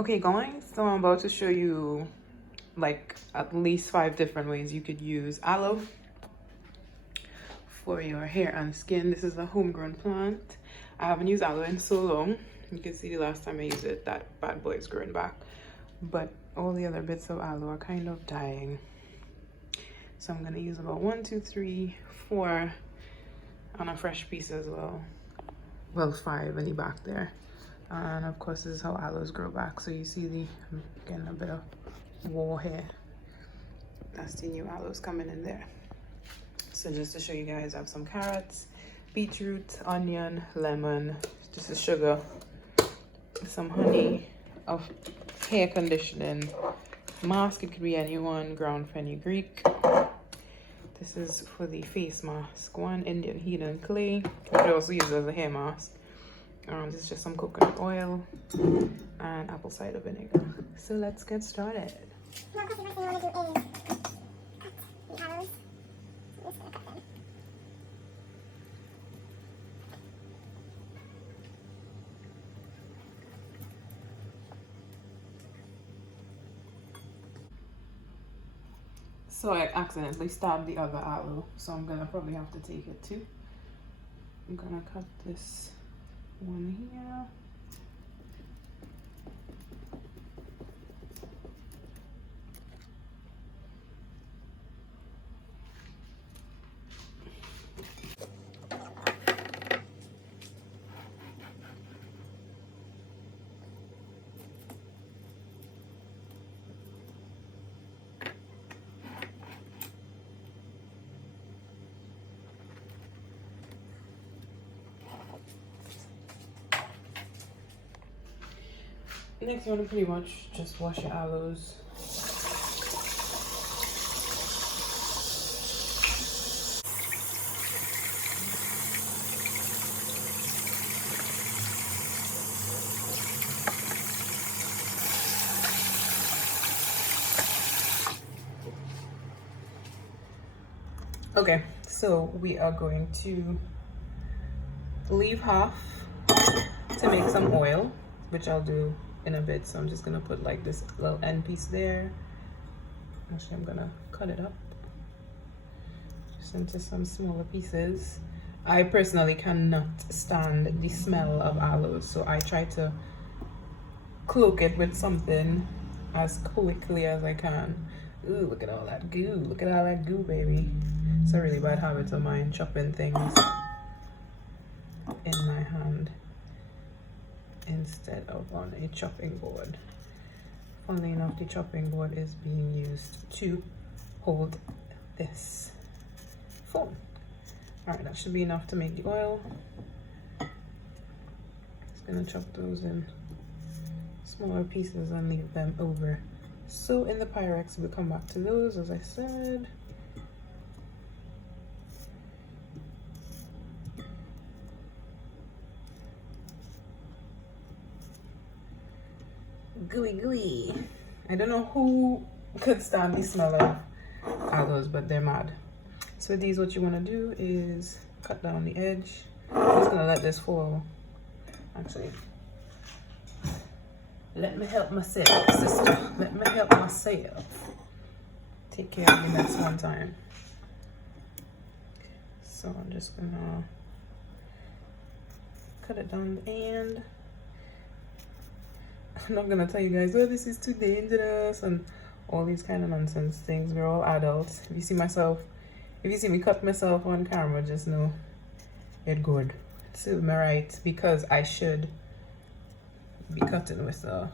Okay guys, so I'm about to show you like at least 5 different ways you could use aloe for your hair and skin. This is a homegrown plant. I haven't used aloe in so long. You can see the last time I used it, that bad boy is growing back. But all the other bits of aloe are kind of dying. So I'm gonna use about 1, 2, 3, 4 on a fresh piece as well. Well, 5 in the back there. And of course, this is how aloes grow back. So you see I'm getting a bit of wall here. That's the new aloes coming in there. So just to show you guys, I have some carrots, beetroot, onion, lemon, just a sugar, some honey, of hair conditioning, mask. It could be anyone, ground fenugreek. This is for the face mask one, Indian heathen clay. You could also use it as a hair mask. This is just some coconut oil and apple cider vinegar. So let's get started. Now, of course, the first thing you want to do is cut the aloes. So I'm just going to cut them. So I accidentally stabbed the other aloe, so I'm gonna probably have to take it too. I'm gonna cut this one here. Next, you want to pretty much just wash your aloes. Okay, so we are going to leave half to make some oil, which I'll do in a bit. So I'm just gonna put like this little end piece there. Actually, I'm gonna cut it up just into some smaller pieces. I personally cannot stand the smell of aloes, so I try to cloak it with something as quickly as I can. Ooh, look at all that goo. Look at all that goo, baby. It's a really bad habit of mine, chopping things in my hand instead of on a chopping board. Funnily enough, the chopping board is being used to hold this phone. Alright, that should be enough to make the oil. Just gonna chop those in smaller pieces and leave them over. So in the Pyrex, we'll come back to those, as I said. Gooey gooey. I don't know who could stand the smell of aloes, but they're mad. So these, what you want to do is cut down the edge. I'm just gonna let this fall. Actually, let me help myself, sister. Let me help myself. Take care of the mess one time. So I'm just gonna cut it down the end. I'm not gonna tell you guys, oh, this is too dangerous and all these kind of nonsense things. We're all adults. If you see me cut myself on camera, just know it's good. Serve me right, because I should be cutting with a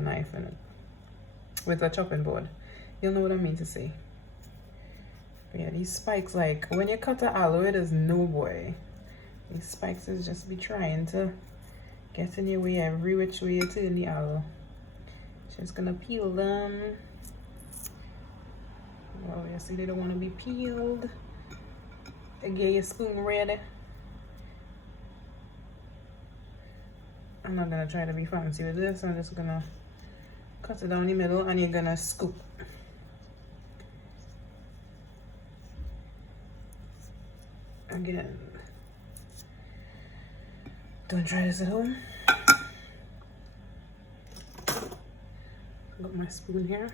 knife in it, with a chopping board. You'll know what I mean to say. But yeah, these spikes, like when you cut an aloe, it is no boy. These spikes is just be trying to get in your way every which way you turn the aloe. Just gonna peel them. Well, you see they don't want to be peeled. Get your spoon ready. I'm not gonna try to be fancy with this. I'm just gonna cut it down the middle and you're gonna scoop. Again, don't try this at home. got my spoon here.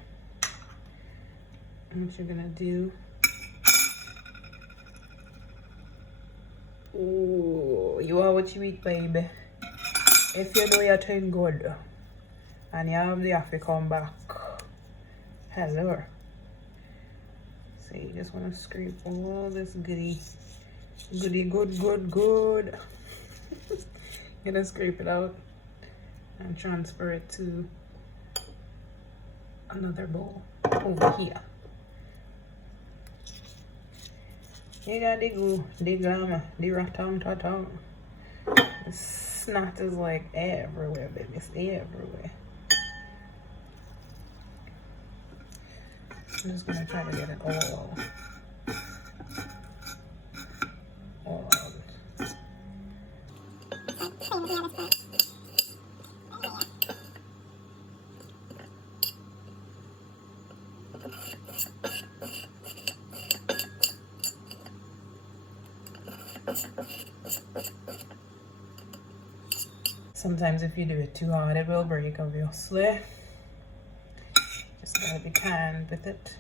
And what you're gonna do, oh, you are what you eat, baby. If you know you're doing good and you have the to come back, hello. So you just want to scrape all this good. You're gonna scrape it out and transfer it to another bowl over here. You got the glamour, the ratang. The snot is like everywhere, baby. It's everywhere. I'm just gonna try to get it all out. Sometimes if you do it too hard, it will break, obviously. Just gotta be kind with it.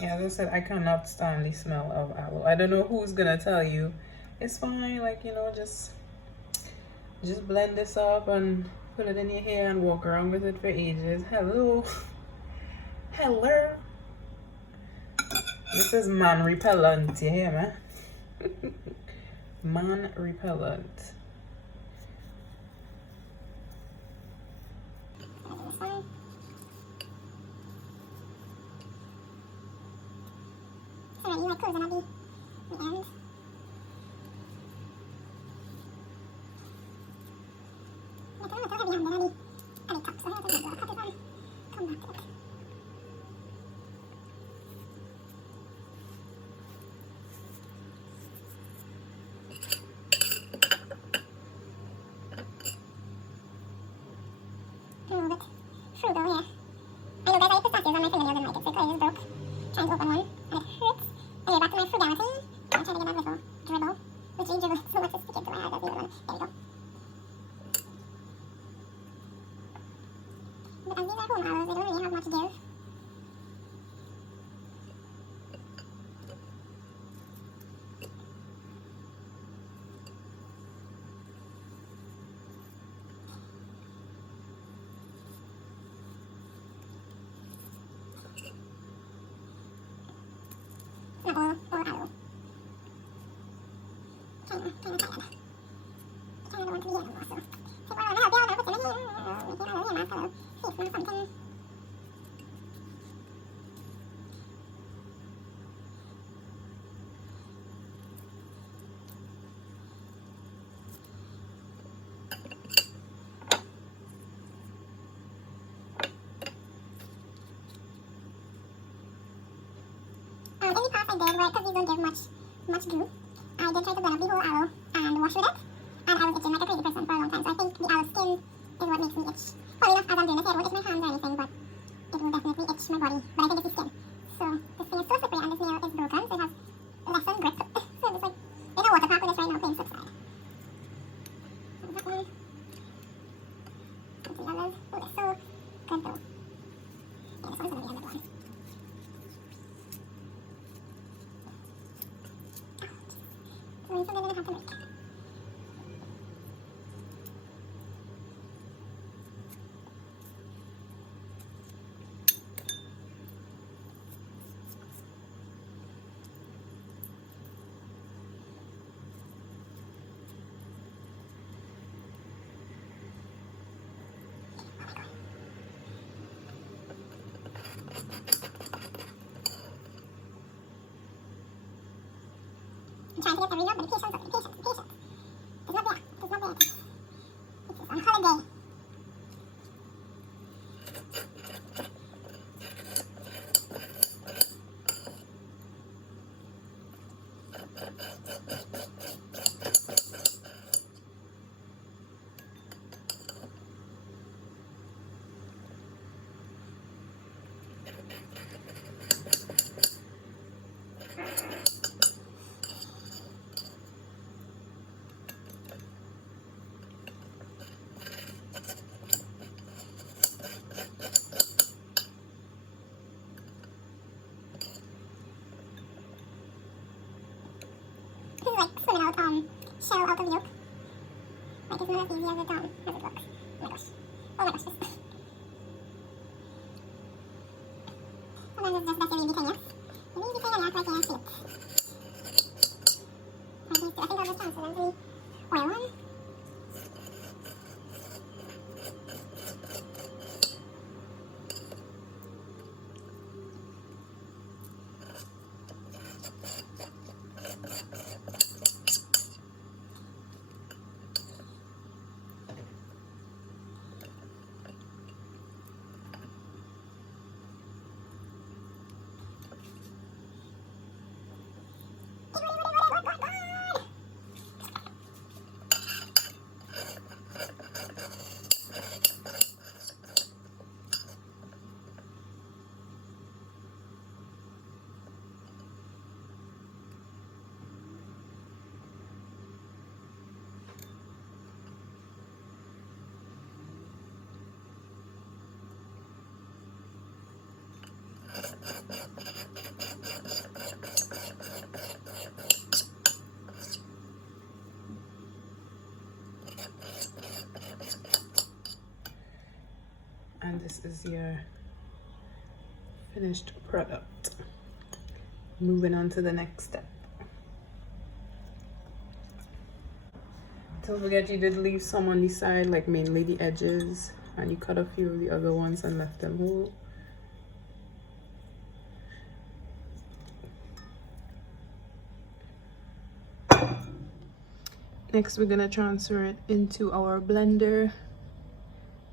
Yeah, as I said, I cannot stand the smell of aloe. I don't know who's gonna tell you it's fine, like, you know, just blend this up and put it in your hair and walk around with it for ages. Hello. This is man repellent, you hear me? Man repellent. You like closing at the end. I don't know, it's heavy handed at the top, so I have to cut it on. Come back to it. Move it through though, yeah. I know guys, I put patches on my fingernails and like it, so it just broke. Trying to open one, and it hurts. Anyway, back to my frugality. I'm trying to get that little dribble. Literally dribble so much to stick into my eyes. That's the other one. There we go. But as these are home aloes, they don't really have much to give. Not all aloe. Kind of tired. Kind of don't want to be here anymore, so. Take one of them out, I'll put them in here. Make it aloe, mask aloe. See if there's something. In the past I did, where because these don't give much goo, I did try to blend up the whole aloe and wash with it, and I was itching like a crazy person for a long time, so I think the aloe skin is what makes me itch. Funny enough, as I'm doing this, it won't itch my hands or anything, but it will definitely itch my body, but I think it's the skin. So this thing is so slippery and this nail is broken, so it has lesser grip. So it's like, in a water park with this right now playing slipslide. So that one. And the others. Oh, they're so good though. Yeah, this one's gonna be a good one. So I'm gonna have to make. I'm trying to get every note, but patience. It's not there. It's on holiday. out of yolk. Like it's not as easy as it looks. Oh my gosh. Oh my gosh. Sometimes it's just that you leave it in, yes. You leave it in and act like you see it. I think I'll just transfer them to the oil one. And this is your finished product. Moving on to the next step. Don't forget you did leave some on the side, like mainly the edges, and you cut a few of the other ones and left them whole. Next we're gonna transfer it into our blender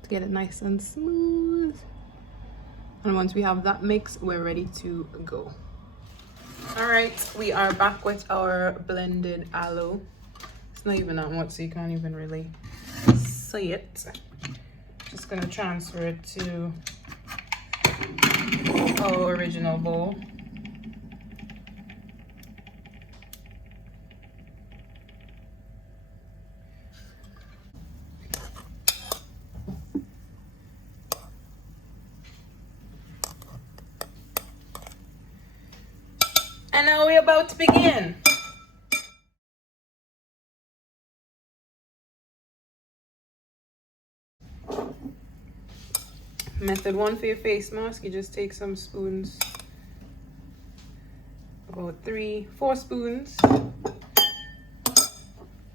to get it nice and smooth. And once we have that mix, we're ready to go. All right, we are back with our blended aloe. It's not even that much, so you can't even really see it. Just gonna transfer it to our original bowl. And now we're about to begin. Method 1 for your face mask, you just take some spoons, about 4 spoons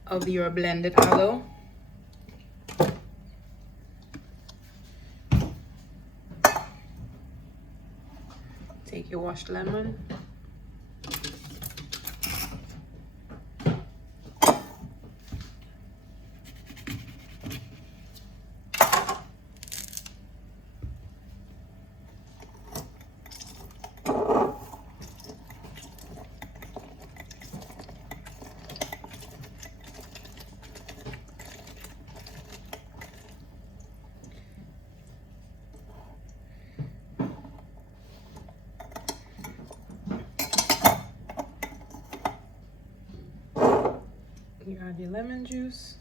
of your blended aloe. Take your washed lemon. You add your lemon juice.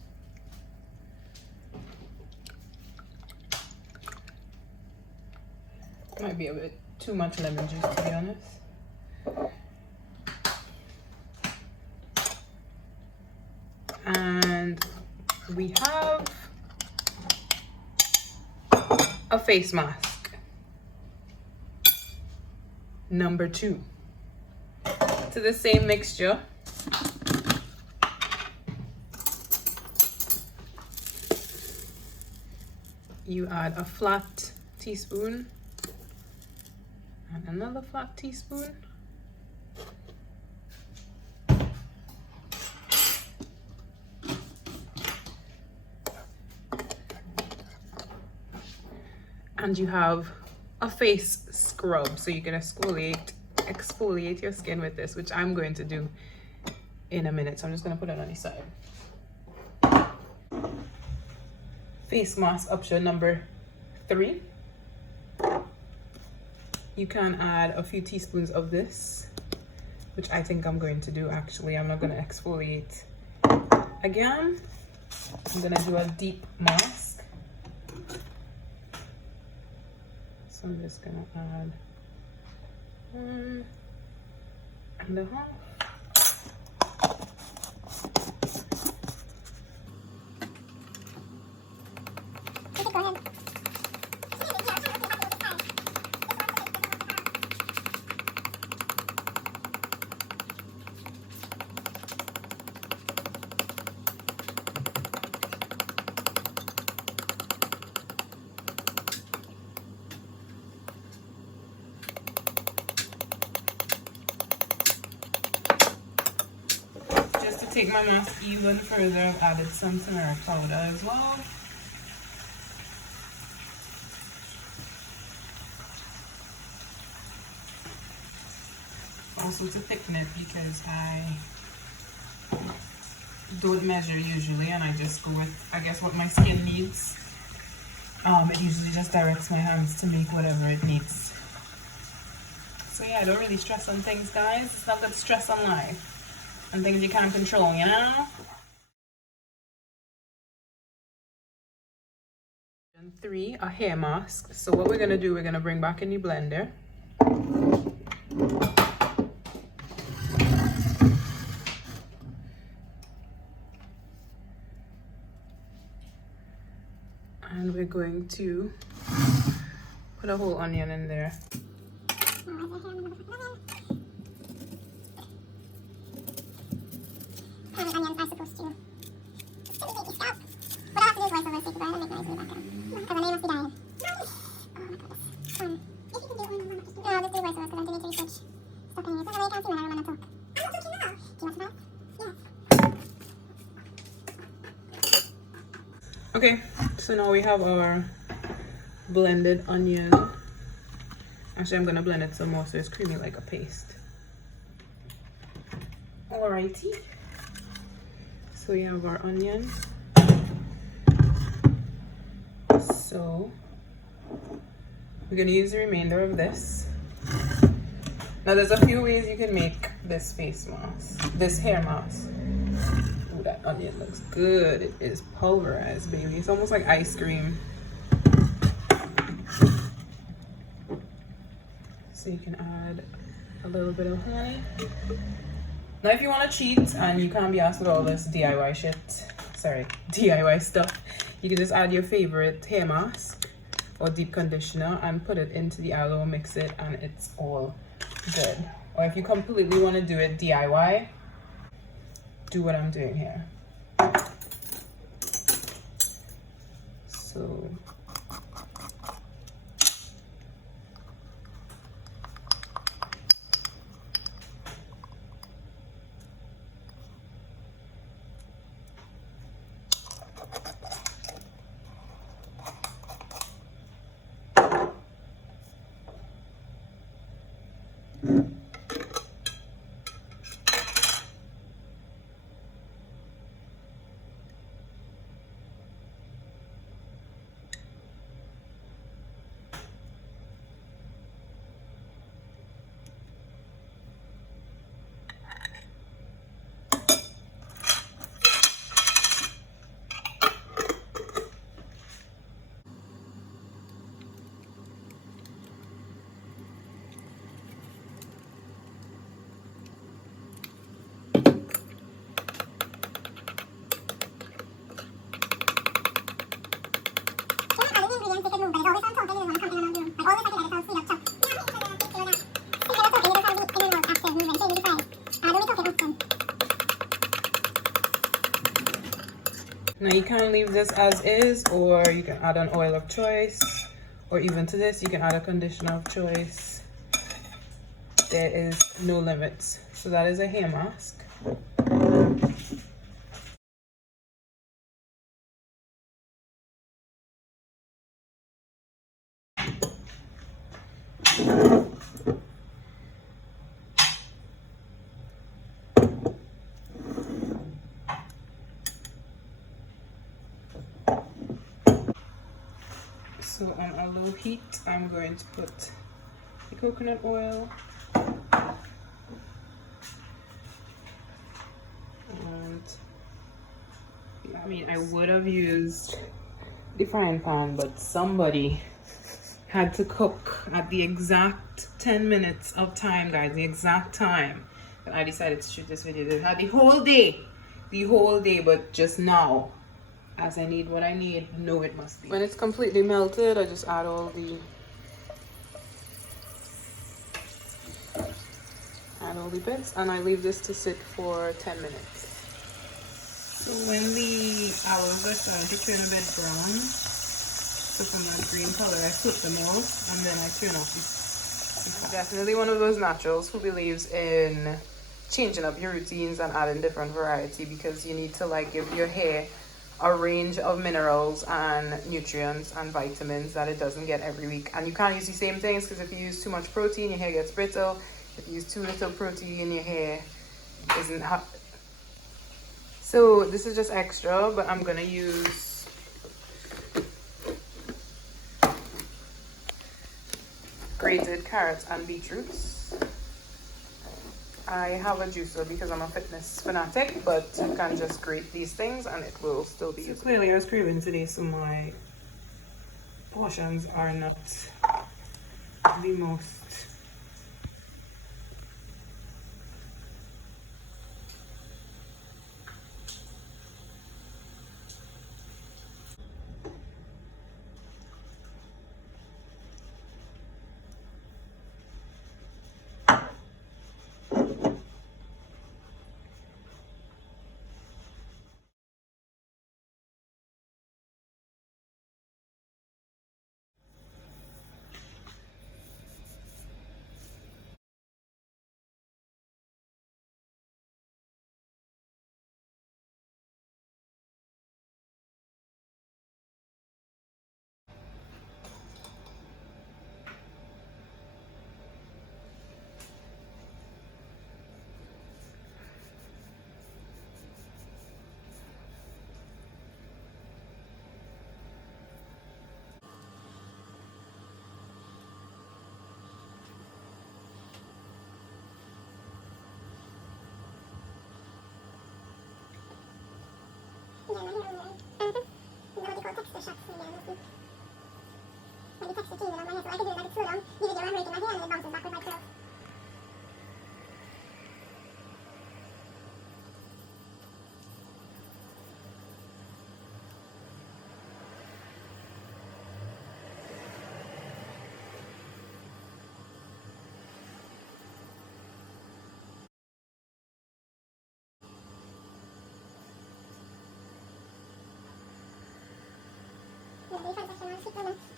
Might be a bit too much lemon juice, to be honest. And we have a face mask. Number 2. To the same mixture, you add a flat teaspoon and another flat teaspoon. And you have a face scrub, so you can exfoliate your skin with this, which I'm going to do in a minute. So I'm just going to put it on the side. Face mask option number 3. You can add a few teaspoons of this, which I think I'm going to do actually. I'm not going to exfoliate again. I'm going to do a deep mask. So I'm just going to add 1.5. take my mask even further, I've added some turmeric powder as well. Also to thicken it because I don't measure usually and I just go with, I guess, what my skin needs. It usually just directs my hands to make whatever it needs. So yeah, I don't really stress on things, guys. It's not good stress on life and things you can't control, you know? And 3, a hair mask. So what we're gonna do, we're gonna bring back in the blender. And we're going to put a whole onion in there. Onions are supposed to stimulate the scalp. What I have to do is voice over speak about it and make noise in the background. Because the name must be dying. Oh my goodness. If you can do it, no, I'll just do voice over because I need to research stuff anyways. Because I can't see when I talk. I'm not talking now. Do you want some help? Yes. Okay, so now we have our blended onion. Actually, I'm gonna blend it some more so it's creamy like a paste. Alrighty. So we have our onion. So we're gonna use the remainder of this. Now there's a few ways you can make this face mask, this hair mask. Ooh, that onion looks good. It is pulverized, baby. It's almost like ice cream. So you can add a little bit of honey. Now if you want to cheat and you can't be asked with all this DIY shit, sorry, DIY stuff, you can just add your favorite hair mask or deep conditioner and put it into the aloe, mix it, and it's all good. Or if you completely want to do it DIY, do what I'm doing here. So now you can leave this as is, or you can add an oil of choice, or even to this you can add a conditioner of choice. There is no limits. So that is a hair mask. So on a low heat, I'm going to put the coconut oil. And I mean, I would have used the frying pan, but somebody had to cook at the exact 10 minutes of time, guys, the exact time that I decided to shoot this video. They had the whole day, but just now, as I need what I need, no, it must be. When it's completely melted, I just add all the bits, and I leave this to sit for 10 minutes. So when the aloes are starting to turn a bit brown, so from that green color, I flip them off and then I turn off the. Definitely one of those naturals who believes in changing up your routines and adding different variety, because you need to like give your hair a range of minerals and nutrients and vitamins that it doesn't get every week. And you can't use the same things, because if you use too much protein, your hair gets brittle. If you use too little protein, your hair isn't so this is just extra, but I'm gonna use grated carrots and beetroots. I have a juicer because I'm a fitness fanatic, but you can just grate these things and it will still be useful. Clearly I was craving today, so my portions are not the most Yeah, my hair on what they call texture shocks. Maybe texture changes on my hair, so I can do it like it's slow down. The video I'm raking my hair and it bounces back with my curls. Yeah, the transaction on sheet woman.